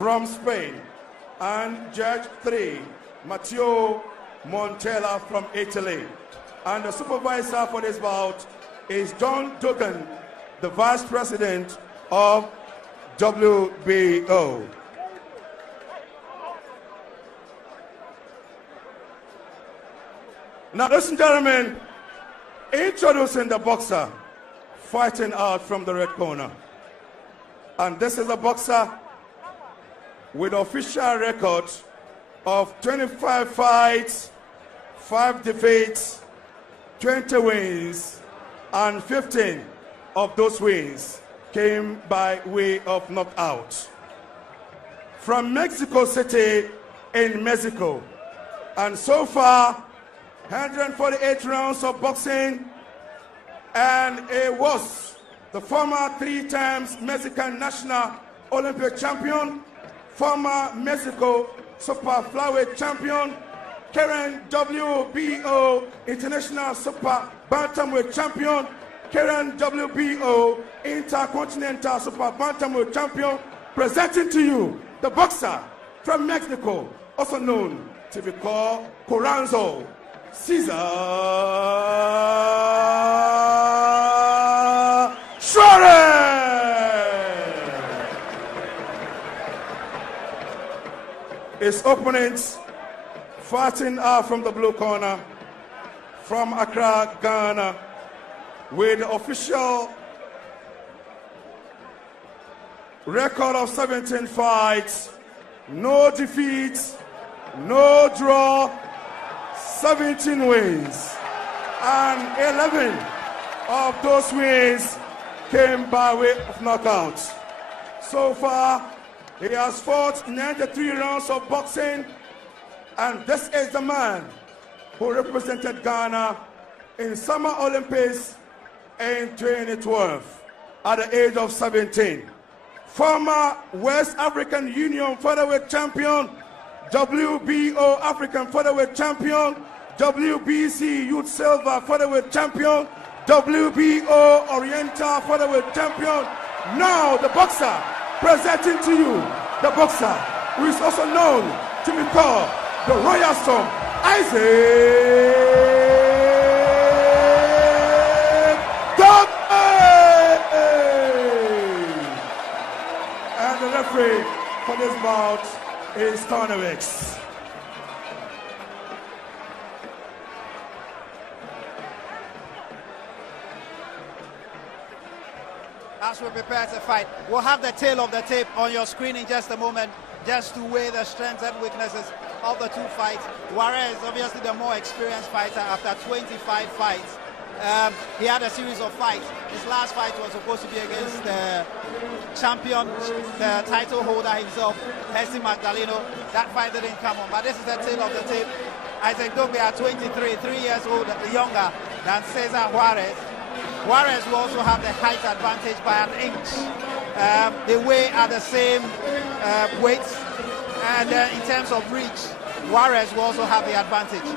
from Spain, and Judge 3, Matteo Montella from Italy. And the supervisor for this bout is John Dugan, the Vice President of WBO. Now, ladies and gentlemen, introducing the boxer fighting out from the red corner. And this is a boxer with official record of 25 fights, 5 defeats, 20 wins, and 15 of those wins came by way of knockout. From Mexico City in Mexico. And so far, 148 rounds of boxing, and it was the former 3 times Mexican national Olympic champion, former Mexico super flyweight champion, current WBO international super bantamweight champion, current WBO intercontinental super bantamweight champion, presenting to you the boxer from Mexico, also known to be called Coranzo, Ceasar Juarez. His opponents fighting out from the blue corner, from Accra, Ghana, with the official record of 17 fights, no defeats, no draw, 17 wins, and 11 of those wins came by way of knockout. So far, he has fought 93 rounds of boxing, and this is the man who represented Ghana in Summer Olympics in 2012 at the age of 17. Former West African Union featherweight champion, WBO African featherweight champion, WBC Youth Silver featherweight champion, WBO Oriental featherweight champion. Now the boxer presenting to you the boxer who is also known to be called the Royal Storm, Isaac Dogboe. And the referee for this bout is Tornawix. As we prepare to fight, we'll have the tail of the tape on your screen in just a moment, just to weigh the strengths and weaknesses of the 2 fights. Juarez, obviously the more experienced fighter, after 25 fights. He had a series of fights. His last fight was supposed to be against the champion, the title holder himself, Jesse Magdaleno. That fight didn't come on, but this is the tail of the tape. Isaac Dogboe at 23, 3 years old, younger than Ceasar Juarez. Juarez will also have the height advantage by an inch. They weigh at the same weight, and in terms of reach, Juarez will also have the advantage.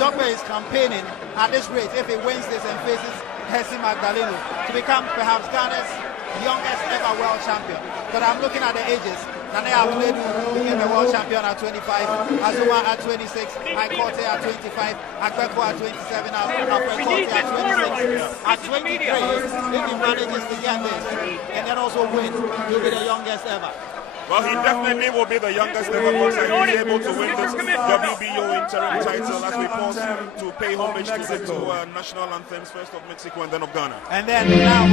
Dogboe is campaigning at this rate, if he wins this and faces Jesse Magdaleno, to become perhaps Ghana's youngest ever world champion. But I'm looking at the ages. Nane Abuledu became the world champion at 25, Azuma at 26, Aikote at 25, Agbeko at 27, Aikote at 26. At 23, if he manages to get this and then also win, he'll be the youngest ever. Well, he definitely will be the youngest ever boxer. He's able to win this WBO interim title as we pause to pay homage to the 2 national anthems, first of Mexico and then of Ghana. And then now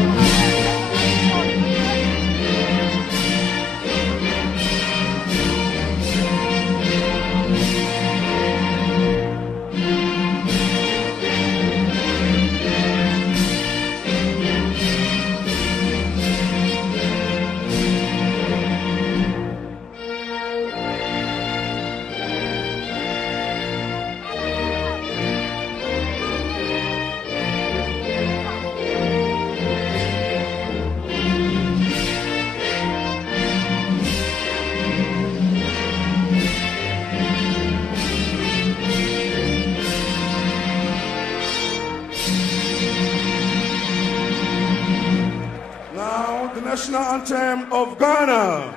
national anthem of Ghana.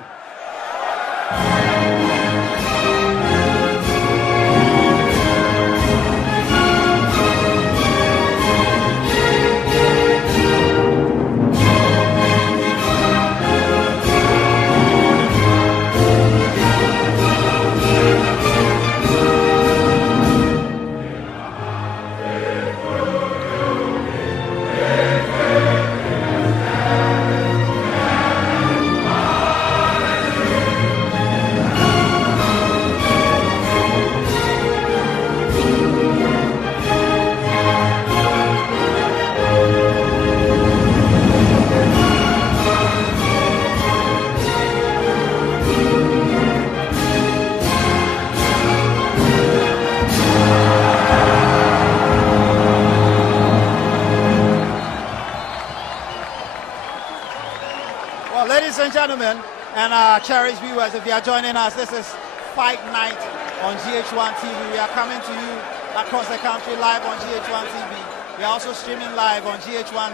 And cherished viewers, if you are joining us, this is Fight Night on GHOne TV. We are coming to you across the country live on GHOne TV. We are also streaming live on GHOne.com,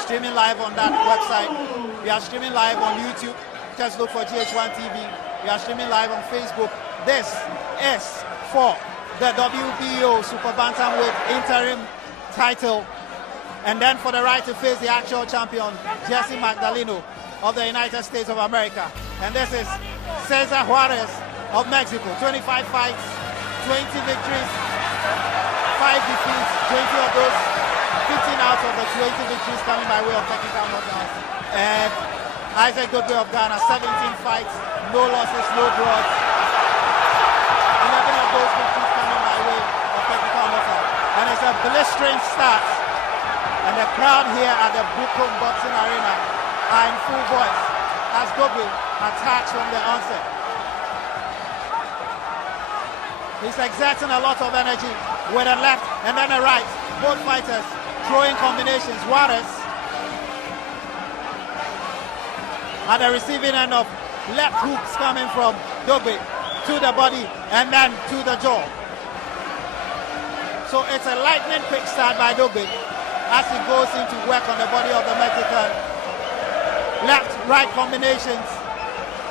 streaming live on that website. We are streaming live on YouTube. Just look for GHOne TV. We are streaming live on Facebook. This is for the WBO Super Bantamweight interim title, and then for the right to face the actual champion, Jesse Magdaleno of the United States of America. And this is Ceasar Juarez of Mexico. 25 fights, 20 victories, 5 defeats, 20 of those, 15 out of the 20 victories coming by way of technical knockouts. And Isaac Dogboe of Ghana, 17 fights, no losses, no draws. 11 of those victories coming by way of technical knockout. And it's a blistering start. And the crowd here at the GHOne Boxing Arena are in full voice as Dogboe attacks from the onset. He's exerting a lot of energy with a left and then a right. Both fighters throwing combinations. Juarez at the receiving end of left hooks coming from Dogboe to the body and then to the jaw. So it's a lightning quick start by Dogboe as he goes in to work on the body of the Mexican. Left-right combinations,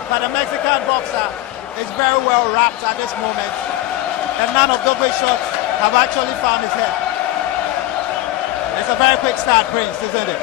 but the Mexican boxer is very well wrapped at this moment, and none of Dogboe's shots have actually found his head. It's a very quick start, Prince, isn't it?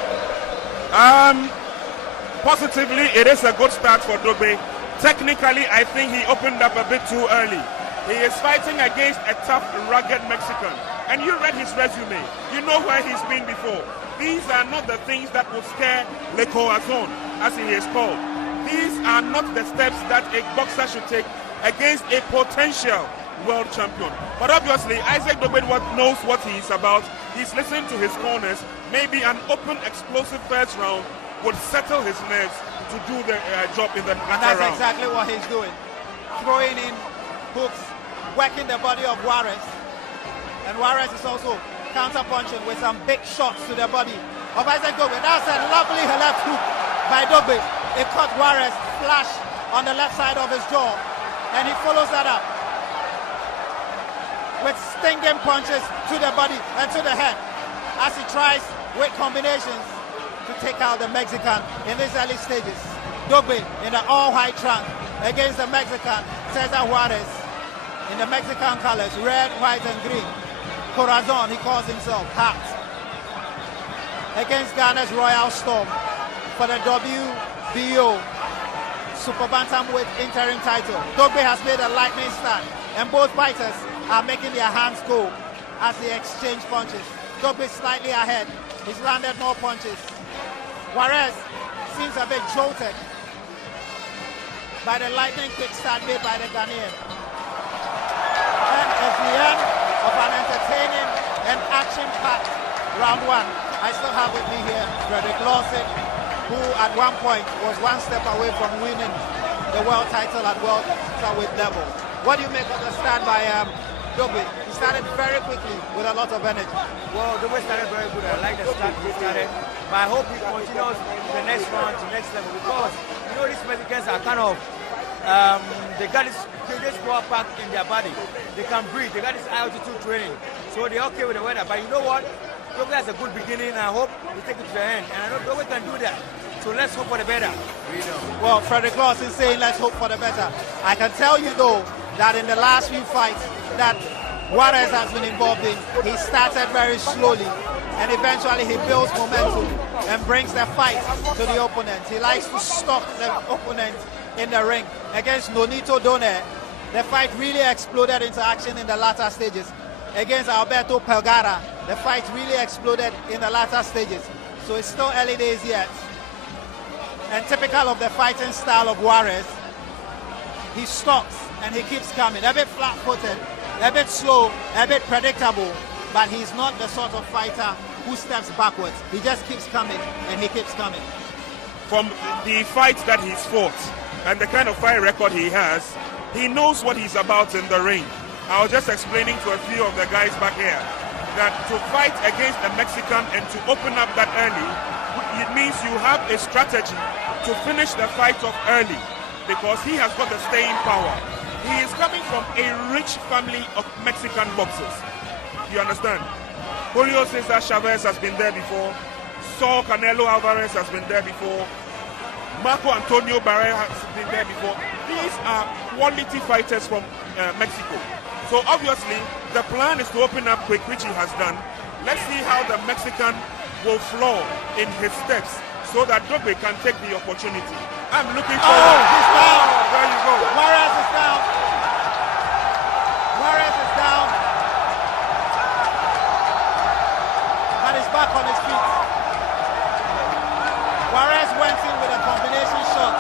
Positively, it is a good start for Dogboe. Technically, I think he opened up a bit too early. He is fighting against a tough, rugged Mexican. And you read his resume. You know where he's been before. These are not the things that will scare GHOne, as he is called. These are not the steps that a boxer should take against a potential world champion. But obviously, Isaac Dogboe knows what he is about. He's listening to his corners. Maybe an open, explosive first round would settle his nerves to do the job in the and that's round. Exactly what he's doing. Throwing in hooks, working the body of Juarez. And Juarez is also counter-punching with some big shots to the body of Isaac Dogboe. That's a lovely left hook by Dogboe. It caught Juarez flush on the left side of his jaw. And he follows that up with stinging punches to the body and to the head as he tries with combinations to take out the Mexican in these early stages. Dogboe in the all-white trunk against the Mexican Ceasar Juarez in the Mexican colors, red, white, and green. Corazon, he calls himself, hat. Against Ghana's Royal Storm for the WBO Super Bantamweight interim title. Dogboe has made a lightning start, and both fighters are making their hands go as they exchange punches. Dogboe slightly ahead. He's landed more punches. Juarez seems a bit jolted by the lightning quick start made by the Ghanaian. And it's the end of an entertaining and action-packed round one. I still have with me here Frederick Lawson, who at one point was one step away from winning the world title at welterweight level. What do you make of the start by Dogboe? He started very quickly with a lot of energy. Well, Dogboe started very good. I like the start he started. But I hope he continues the next round to next level, because you know these Mexicans are kind of they just grow up back in their body. They can breathe. They got this altitude training, so they're okay with the weather. But you know what? Dogboe has a good beginning, and I hope we take it to the end. And I know Dogboe can do that. So let's hope for the better. Well, Frederick Lawson is saying let's hope for the better. I can tell you though that in the last few fights that Juarez has been involved in, he started very slowly, and eventually he builds momentum and brings the fight to the opponent. He likes to stalk the opponent in the ring. Against Nonito Donaire, the fight really exploded into action in the latter stages. Against Alberto Pelgara, the fight really exploded in the latter stages. So it's still early days yet. And typical of the fighting style of Juarez, he stops and he keeps coming. A bit flat-footed, a bit slow, a bit predictable, but he's not the sort of fighter who steps backwards. He just keeps coming and he keeps coming. From the fights that he's fought and the kind of fight record he has, he knows what he's about in the ring. I was just explaining to a few of the guys back here that to fight against a Mexican and to open up that early, it means you have a strategy to finish the fight off early because he has got the staying power. He is coming from a rich family of Mexican boxers. You understand? Julio Ceasar Juarez has been there before. Saul Canelo Alvarez has been there before. Marco Antonio Barrera has been there before. These are quality fighters from Mexico. So obviously, the plan is to open up quick, which he has done. Let's see how the Mexican will flow in his steps so that Dogboe can take the opportunity. I'm looking for... Oh, he's down. There you go. Juarez is down. Juarez is down. And he's back on his feet. Juarez went in with a combination shot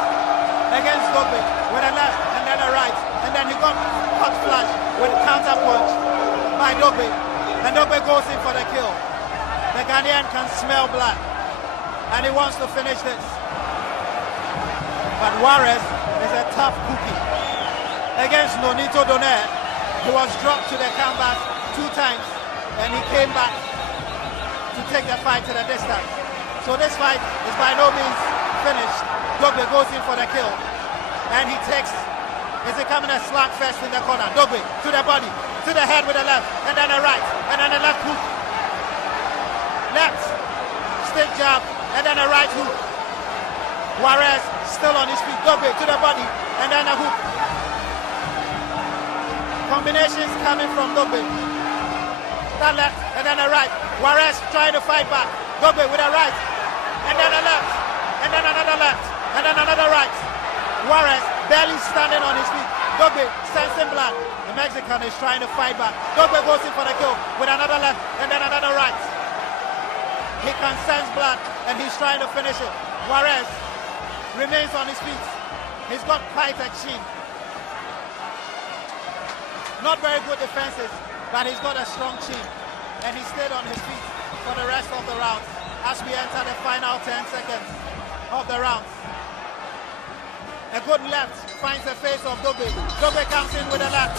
against Dogboe with a left and then a right. And then he got hot flash with a counter punch by Dogboe. And Dogboe goes in for the kill. The Ghanaian can smell blood. And he wants to finish this. But Juarez is a tough cookie. Against Nonito Donaire, he was dropped to the canvas 2 times. And he came back to take the fight to the distance. So this fight is by no means finished. Dogboe goes in for the kill. And he takes, is he coming a slap fest in the corner? Dogboe to the body, to the head with a left, and then a right, and then a left hook. Left, stick jab, and then a right hook. Juarez still on his feet. Dogboe to the body, and then a hook. Combinations coming from Dogboe. That left, and then a right. Juarez trying to fight back. Dogboe with a right, and then a left, and then another left, and then another right. Juarez barely standing on his feet. Dogboe sensing blood. The Mexican is trying to fight back. Dogboe goes in for the kill with another left, and then another right. He can sense blood, and he's trying to finish it. Juarez remains on his feet. He's got quite a chin. Not very good defenses, but he's got a strong chin. And he stayed on his feet for the rest of the round as we enter the final 10 seconds of the round. A good left finds the face of Dogboe. Dogboe comes in with a left.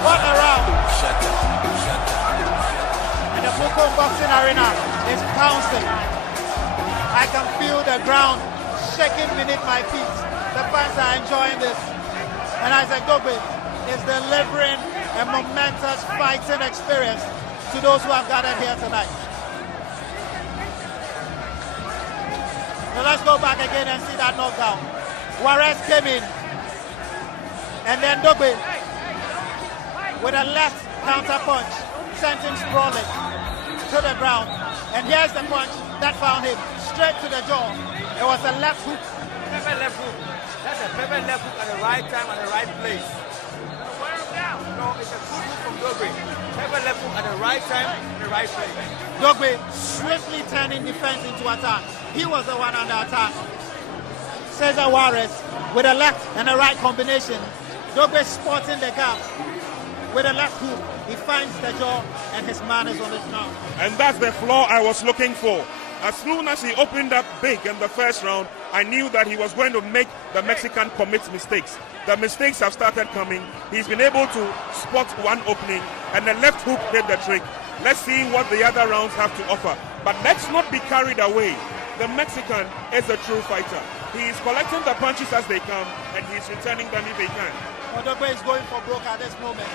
What a round! And the Bukom Boxing Arena is bouncing. I can feel the ground shaking beneath my feet. The fans are enjoying this. And Isaac Dogboe is delivering a momentous fighting experience to those who have gathered here tonight. Now let's go back again and see that knockdown. Juarez came in, and then Dogboe with a left counter punch sent him sprawling to the ground. And here's the punch that found him straight to the jaw. It was a left hook. Pepper left hook. That's a pepper left hook at the right time and the right place. No, it's a good hook from Dogboe. Pepper left hook at the right time and the right place. Dogboe swiftly turning defense into attack. He was the one under attack. Ceasar Juarez with a left and a right combination. Dogboe spotting the gap with a left hook. He finds the jaw and his man is on his mouth. And that's the flaw I was looking for. As soon as he opened up big in the first round, I knew that he was going to make the Mexican commit mistakes. The mistakes have started coming. He's been able to spot one opening, and the left hook did the trick. Let's see what the other rounds have to offer. But let's not be carried away. The Mexican is a true fighter. He is collecting the punches as they come, and he's returning them if he can. Well, Dogboe is going for broke at this moment.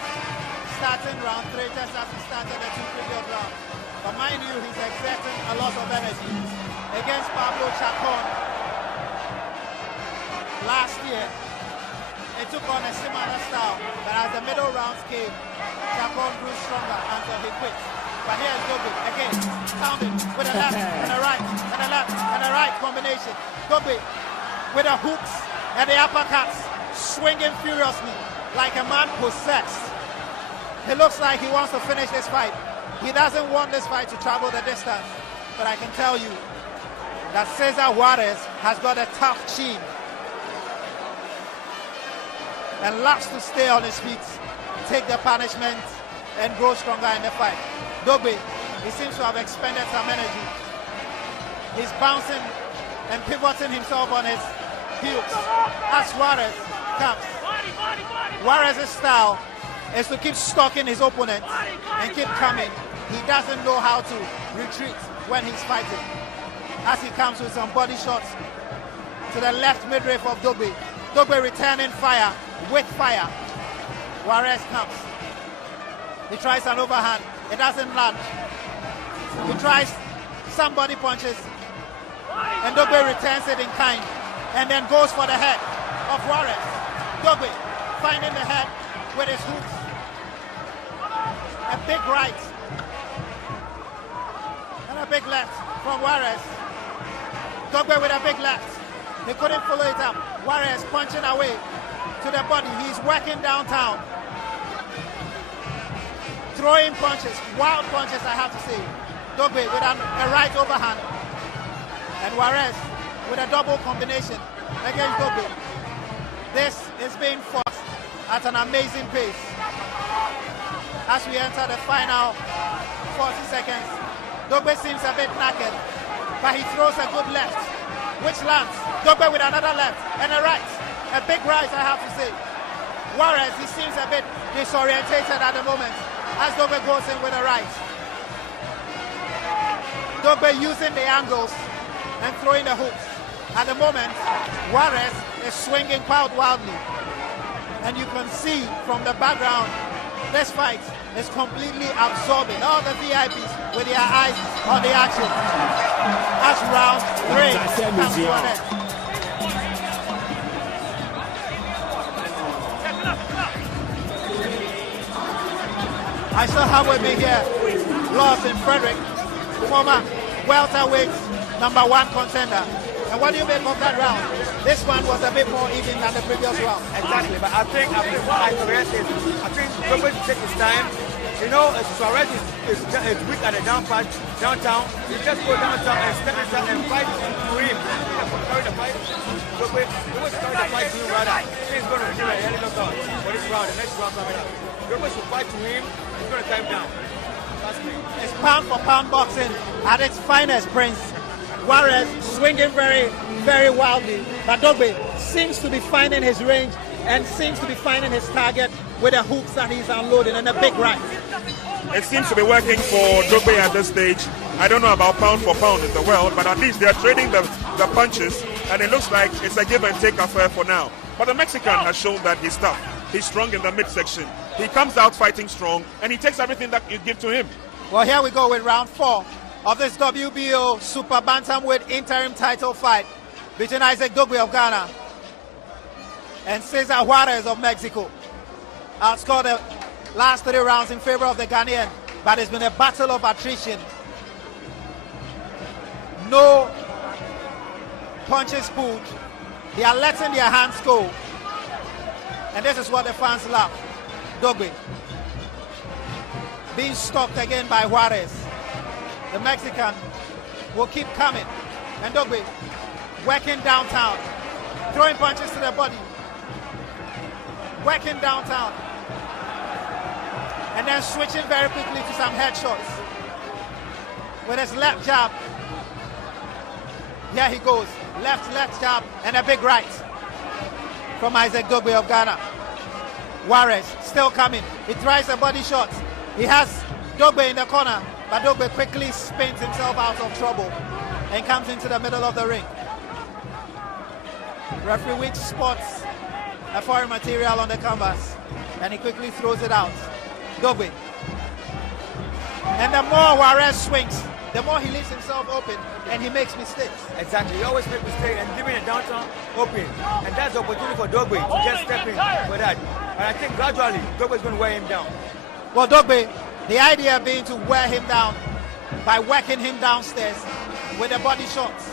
Starting round 3 just as he started the 2 previous rounds. But mind you, he's exerting a lot of energy. Against GHOne last year, it took on a similar style, but as the middle rounds came, GHOne grew stronger until he quit. But here's Dogboe again, pounding with a left and a right and a left and a right combination. Dogboe with the hooks and the uppercuts, swinging furiously like a man possessed. It looks like he wants to finish this fight. He doesn't want this fight to travel the distance. But I can tell you that Ceasar Juarez has got a tough chin and loves to stay on his feet, take the punishment, and grow stronger in the fight. Dogboe, he seems to have expended some energy. He's bouncing and pivoting himself on his heels as Juarez comes. Juarez's style is to keep stalking his opponent and keep coming. He doesn't know how to retreat when he's fighting. As he comes with some body shots to the left midriff of Dogboe. Dogboe returning fire with fire. Juarez comes. He tries an overhand. It doesn't land. He tries some body punches. And Dogboe returns it in kind. And then goes for the head of Juarez. Dogboe finding the head with his hooks. A big right. And a big left from Juarez. Dogboe with a big left. He couldn't follow it up. Juarez punching away to the body. He's working downtown. Throwing punches, wild punches, I have to say. Dogboe with a right overhand. And Juarez with a double combination against Dogboe. This is being fought at an amazing pace. As we enter the final 40 seconds, Dogboe seems a bit knackered, but he throws a good left, which lands. Dogboe with another left and a right. A big right, I have to say. Juarez, he seems a bit disorientated at the moment as Dogboe goes in with a right. Dogboe using the angles and throwing the hooks. At the moment, Juarez is swinging quite wildly. And you can see from the background, this fight is completely absorbing all the VIPs with their eyes on the action. As round 3 comes to an end. I still have with me here Lawson Frederick, former welterweight #1 contender. And what do you make of that round? This one was a bit more even than the previous round. Exactly, but I think what I correct is, I think Dogboe should take his time. You know, Juarez is weak at the downtown. You just go downtown and step inside and fight to him. Carry the fight. Dogboe carry the fight to him rather. He's going to give a early knockout for this round, the next round coming up. Dogboe should fight to him. He's going to tie him down. That's me. It's pound for pound boxing at its finest, Prince. Juarez swinging very, very wildly, but Dogboe seems to be finding his range and seems to be finding his target with the hooks that he's unloading and a big right. It seems to be working for Dogboe at this stage. I don't know about pound for pound in the world, but at least they're trading the punches, and it looks like it's a give and take affair for now. But the Mexican has shown that he's tough. He's strong in the midsection. He comes out fighting strong, and he takes everything that you give to him. Well, here we go with round 4 of this WBO Super Bantamweight interim title fight between Isaac Dogboe of Ghana and Ceasar Juarez of Mexico. Outscored the last 3 rounds in favor of the Ghanaian, but it's been a battle of attrition. No punches pulled. They are letting their hands go. And this is what the fans love. Dogboe being stopped again by Juarez. The Mexican will keep coming. And Dogboe working downtown, throwing punches to the body, working downtown, and then switching very quickly to some headshots with his left jab. Here he goes, left jab, and a big right from Isaac Dogboe of Ghana. Juarez still coming. He tries a body shot. He has Dogboe in the corner, but Dogboe quickly spins himself out of trouble and comes into the middle of the ring. Referee Weeks spots a foreign material on the canvas, and he quickly throws it out. Dogboe. And the more Juarez swings, the more he leaves himself open, and he makes mistakes. Exactly, he always makes mistakes and leaving the downtown open. And that's the opportunity for Dogboe to just step in for that. And I think gradually, Dogboe is going to wear him down. Well, Dogboe, the idea being to wear him down by working him downstairs with the body shots.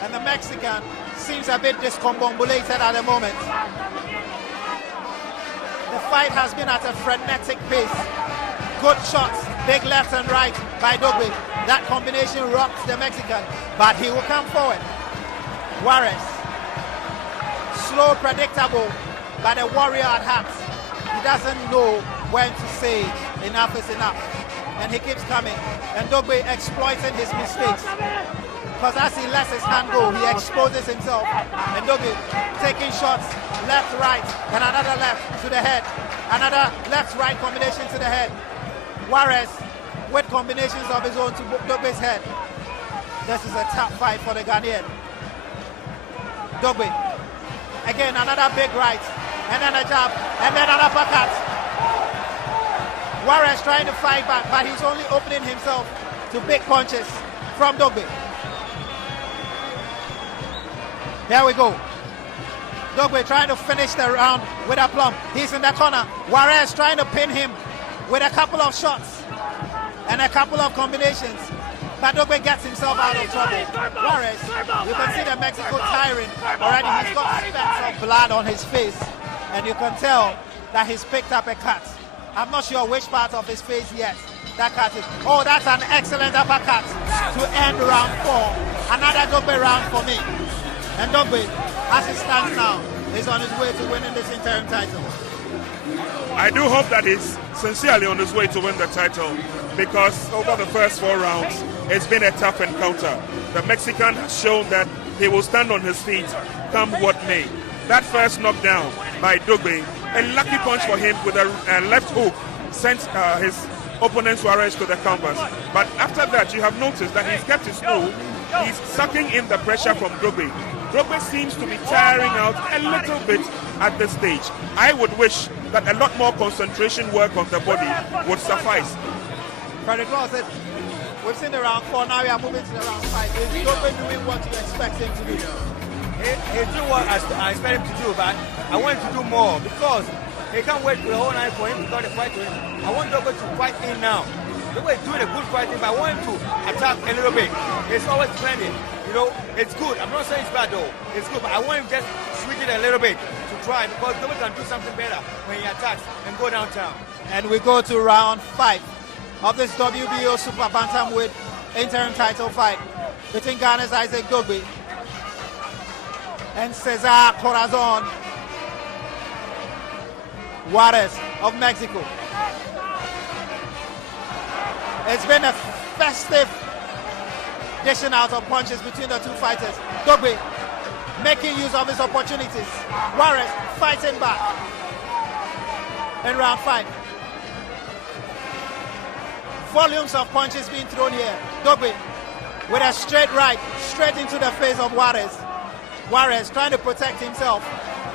And the Mexican seems a bit discombobulated at the moment. The fight has been at a frenetic pace. Good shots, big left and right by Dogboe. That combination rocks the Mexican, but he will come forward. Juarez, slow, predictable, but a warrior at heart. He doesn't know when to say enough is enough, and he keeps coming. And Dogboe exploiting his mistakes, because as he lets his hand go, he exposes himself. And Dogboe taking shots left, right, and another left to the head, another left-right combination to the head. Juarez with combinations of his own to Dogboe's head. This is a tough fight for the Ghanaian. Dogboe. Again, another big right. And then a jab. And then an uppercut. Juarez trying to fight back, but he's only opening himself to big punches from Dogboe. Here we go. Dogboe trying to finish the round with a plumb. He's in the corner. Juarez trying to pin him with a couple of shots and a couple of combinations. But Dogboe gets himself out of trouble. Juarez, you can see the Mexico tiring already. He's got specks of blood on his face, and you can tell that he's picked up a cut. I'm not sure which part of his face yet that cut is. Oh, that's an excellent uppercut to end round 4. Another Dogboe round for me. And Dogboe, as it stands now, is on his way to winning this interim title. I do hope that he's sincerely on his way to win the title, because over the first 4 rounds, it's been a tough encounter. The Mexican has shown that he will stand on his feet, come what may. That first knockdown by Dogboe, a lucky punch for him with a left hook, sent his opponent Juarez to the canvas. But after that, you have noticed that he's kept his cool. He's sucking in the pressure from Dogboe. Dogboe seems to be tiring out a little bit at this stage. I would wish that a lot more concentration work on the body would suffice. Frederick Law said, we've seen the round 4, now we are moving to the round 5. Is Dogboe doing what you expect him to do? He's doing what I expect him to do, but I want him to do more, because he can't wait for the whole night for him to go to fight to him. I want Dogboe to fight in now. Dogboe is doing a good fighting, but I want him to attack a little bit. It's always defending. You know, it's good. I'm not saying it's bad though. It's good, but I want him just switch it a little bit to try, because Dogboe can do something better when he attacks and go downtown. And we go to round 5 of this WBO Super Bantamweight interim title fight between Ghana's Isaac Dogboe and Ceasar Juarez of Mexico. It's been a festive dishing out of punches between the two fighters. Dogboe making use of his opportunities. Juarez fighting back in round 5. Volumes of punches being thrown here. Dogboe with a straight right, straight into the face of Juarez. Juarez trying to protect himself,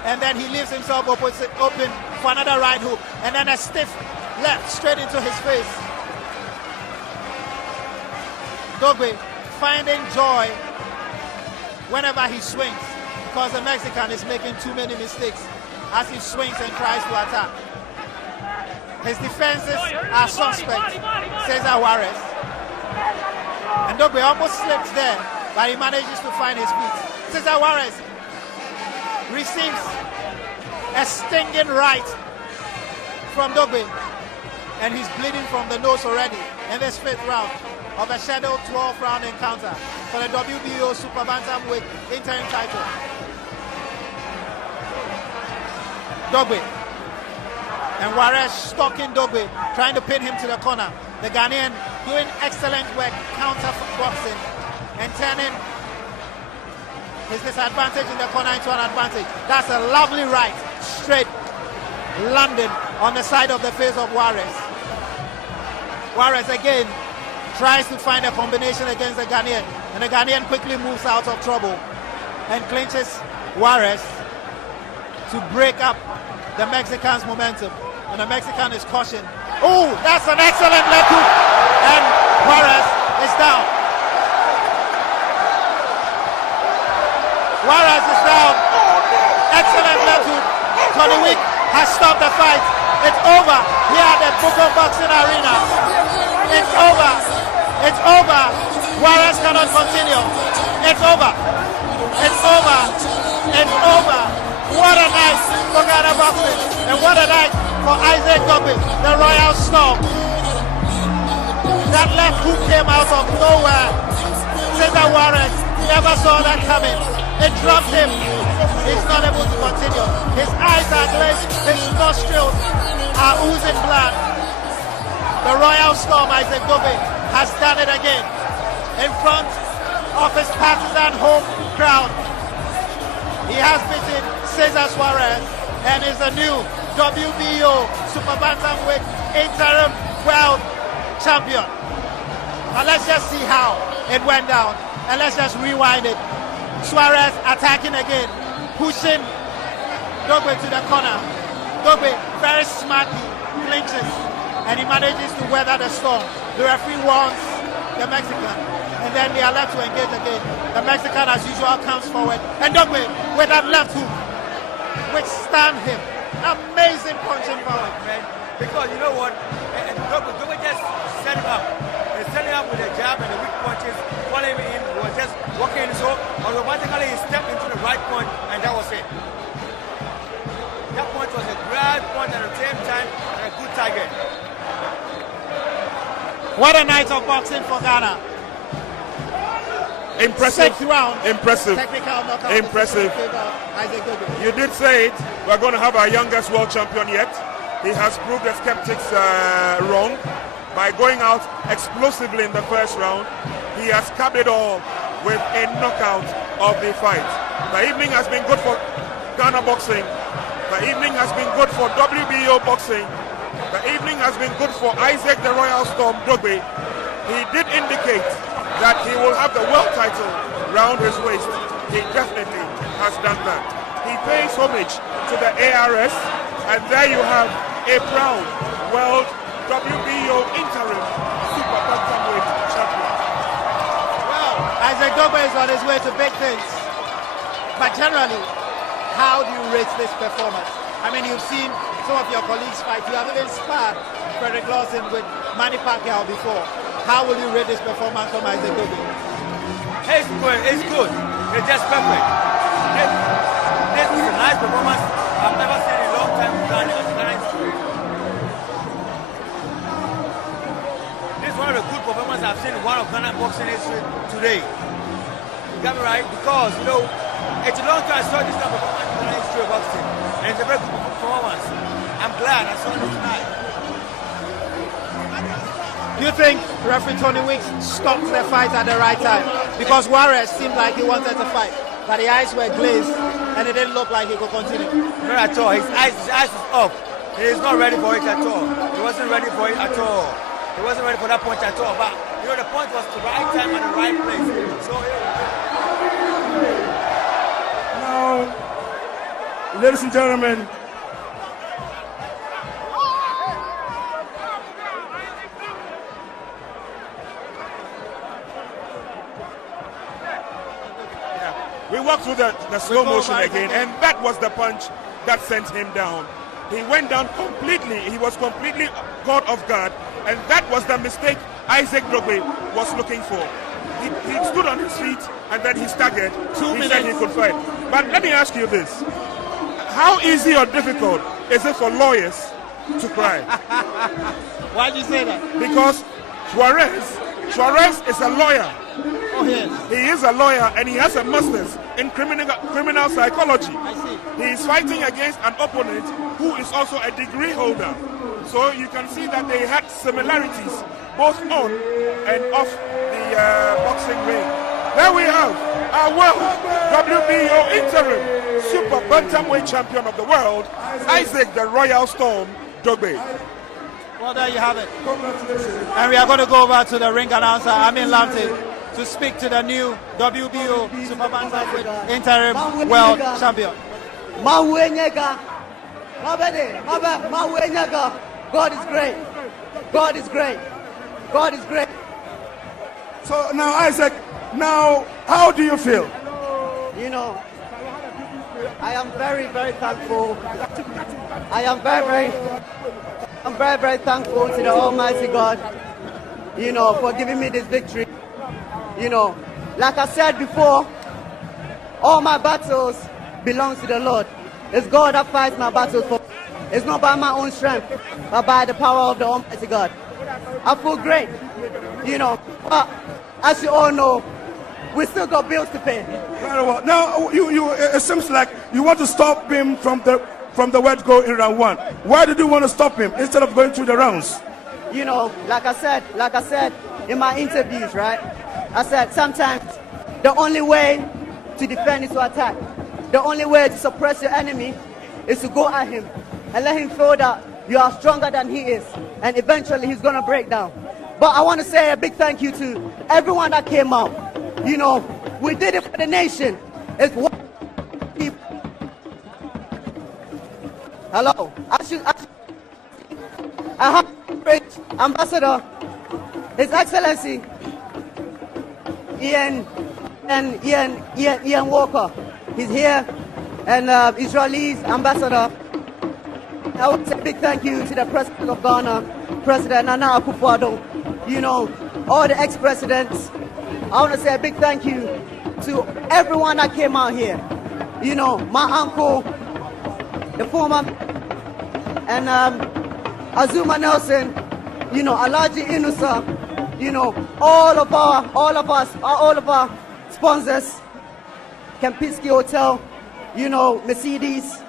and then he leaves himself open for another right hook, and then a stiff left straight into his face. Dogboe finding joy whenever he swings, because the Mexican is making too many mistakes as he swings and tries to attack. His defenses are suspect, Ceasar Juarez. And Dogboe almost slips there, but he manages to find his feet. Ceasar Juarez receives a stinging right from Dogboe, and he's bleeding from the nose already in this 5th round of a scheduled 12-round encounter for the WBO Super Bantamweight interim title. Dogboe and Juarez stalking Dogboe, trying to pin him to the corner. The Ghanaian doing excellent work counter boxing and turning his disadvantage in the corner into an advantage. That's a lovely right, straight, landing on the side of the face of Juarez. Juarez again tries to find a combination against the Ghanaian, and the Ghanaian quickly moves out of trouble and clinches Juarez to break up the Mexican's momentum. And the Mexican is cautioned. Oh, that's an excellent left hook, and Juarez is down. Juarez is down. Excellent left hook. Tony Wick has stopped the fight. It's over here at the Booker Boxing Arena. It's over. It's over. Juarez cannot continue. It's over. It's over. It's over. What a night for Ghana boxing, and what a night for Isaac Dogboe, the Royal Storm. That left hook came out of nowhere. Ceasar Juarez never saw that coming. It dropped him. He's not able to continue. His eyes are glazed. His nostrils are oozing blood. The Royal Storm, Isaac Dogboe, has done it again in front of his partisan home crowd. He has beaten Ceasar Juarez and is the new WBO Super Bantamweight interim world champion. Now let's just see how it went down, and let's just rewind it Juarez attacking again, pushing Dogboe to the corner. Dogboe very smartly clinches and he manages to weather the storm. The referee warns the Mexican and then they are left to engage again. The Mexican as usual comes forward and Dogboe with that left hook withstand him. Amazing punching power. Man, because you know what? Dogboe just set him up. He set him up with a jab and the weak punches, following him in. He was just walking in, so automatically he stepped into the right punch and that was it. That punch was a great punch at the same time and a good target. What a night of boxing for Ghana. Impressive. Sixth round. Impressive. Technical knockout. Impressive. You did say it. We're going to have our youngest world champion yet. He has proved the skeptics wrong by going out explosively in the first round. He has capped it all with a knockout of the fight. The evening has been good for Ghana boxing. The evening has been good for WBO boxing. The evening has been good for Isaac the Royal Storm Dogboe. He did indicate that he will have the world title round his waist. He definitely has done that. He pays homage to the ARS, and there you have a proud world WBO interim super bantamweight champion. Well, Isaac Dogboe is on his way to big things. But generally, how do you rate this performance? I mean, you've seen some of your colleagues fight. You have even sparred Frederick Lawson with Manny Pacquiao before. How will you rate this performance from Isaac Dogboe? It's good. It's good. It's just perfect. This is a nice performance I've never seen in a long time in Ghana history. This is one of the good performances I've seen in one of Ghana boxing history today. You got me right? Because, you know, it's a long time I saw this kind of performance in Ghana history of boxing. And it's a very good performance. I'm glad I saw it tonight. Do you think referee Tony Weeks stopped the fight at the right time? Because Juarez seemed like he wanted to fight, but the eyes were glazed and it didn't look like he could continue. Not at all. His eyes is off. He is not ready for it at all. He wasn't ready for it at all. He wasn't ready for that punch at all. But, you know, the punch was the right time and the right place. So, Now, ladies and gentlemen, we walked through the slow motion again, and that was the punch that sent him down. He went down completely. He was completely caught off guard, and that was the mistake Isaac Dogboe was looking for. He stood on his feet, and then he staggered. 2 minutes. He said he could fight. But let me ask you this. How easy or difficult is it for lawyers to cry? Why do you say that? Because Juarez is a lawyer. Oh, yes. He is a lawyer and he has a master's in criminal psychology. I see. He is fighting against an opponent who is also a degree holder. So you can see that they had similarities both on and off the boxing ring. There we have our world WBO interim super bantamweight champion of the world, Isaac the Royal Storm Dogboe. Well, there you have it. And we are going to go over to the ring announcer, Amin Lamte, to speak to the new WBO Super Bantamweight interim world champion. God is great. God is great. God is great. so now Isaac, now how do you feel? You know, I am very, very thankful. I am very, very thankful to the Almighty God, you know, for giving me this victory. You know, like I said before, all my battles belong to the Lord. It's God that fights my battles for me. It's not by my own strength, but by the power of the Almighty God. I feel great, you know, but as you all know, we still got bills to pay. Very well. Now, it seems like you want to stop him from the word go in round one. Why did you want to stop him instead of going through the rounds? You know, like I said in my interviews, right? I said sometimes the only way to defend is to attack. The only way to suppress your enemy is to go at him and let him feel that you are stronger than he is, and eventually he's gonna break down. But I want to say a big thank you to everyone that came out. You know, we did it for the nation. It's one. Hello. I have Ambassador, His Excellency Ian Walker. He's here, and Israel's ambassador. I want to say a big thank you to the President of Ghana, President Nana Akufo-Addo, you know, all the ex-presidents. I want to say a big thank you to everyone that came out here. You know, my uncle, the former, and Azuma Nelson, you know, Alaji Inusa, you know, all of our sponsors, Kempinski Hotel, you know, Mercedes,